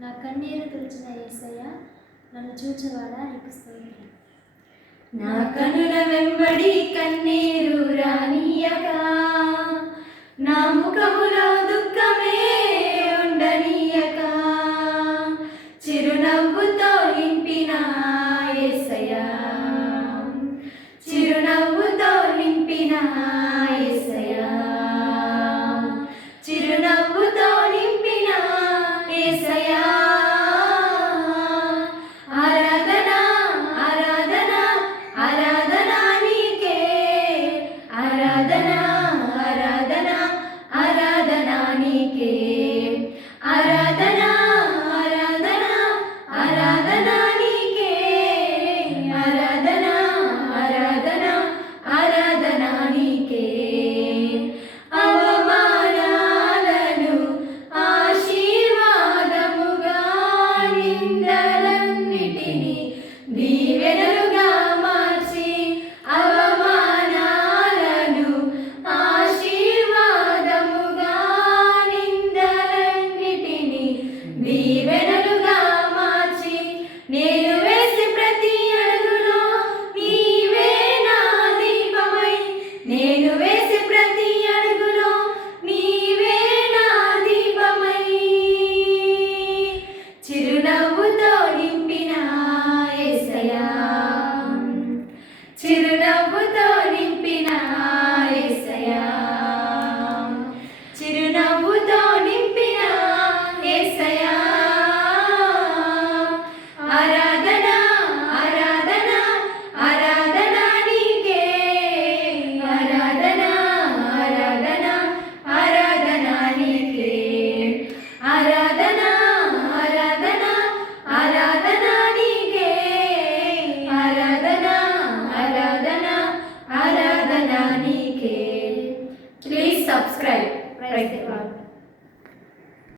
నా కన్నీరు తుడిచిన యేసయ్య, నన్ను చూచువాడా నీకు స్తోత్రం. నా కనుల వెంబడి కన్నీరు రానియక, నా ముఖములో దుఃఖమే ఉండనీయక, చిరునవ్వుతో నింపిన యేసయ్య, చిరునవ్వుతో నింపిన యేసయ్య, చిరునవ్వుతో నింపిన యేసయ్య. ఆరాధనా ఆరాధనా ఆరాధనా నీకే, ఆరాధనా ఆరాధనా ఆరాధనా నీకే, ఆరాధనా ఆరాధనా ఆరాధనా నీకే, ఆరాధనా ఆరాధనా ఆరాధనా నీకే. అవమానాలను ఆశీర్వాదముగా, నిందలన్నిటినీ దీవెనలుగా మార్చి, అవమానాలను ఆశీర్వాదముగా, నిందలన్నిటినీ దీవెనలుగా మార్చి, నేను వేసే ప్రతి అడుగులో నీవే నా దీపమై, నేను వేసే ప్రతి అడుగులో నీవే నా దీపమై, చిరునవ్వుతో నింపిన యేసయ్య, చిరునవ్వుతో నింపిన యేసయ్య, చిరునవ్వుతో నింపిన యేసయ్య. ఆరాధనా ఆరాధనా ఆరాధనా నీకే, ఆరాధనా ఆరాధనా ఆరాధనా నీకే, ఆరాధనా ఆరాధనా ఆరాధనా నీకే, ఆరాధనా ఆరాధనా ఆరాధనా నీకే. Please subscribe. Praise the Lord.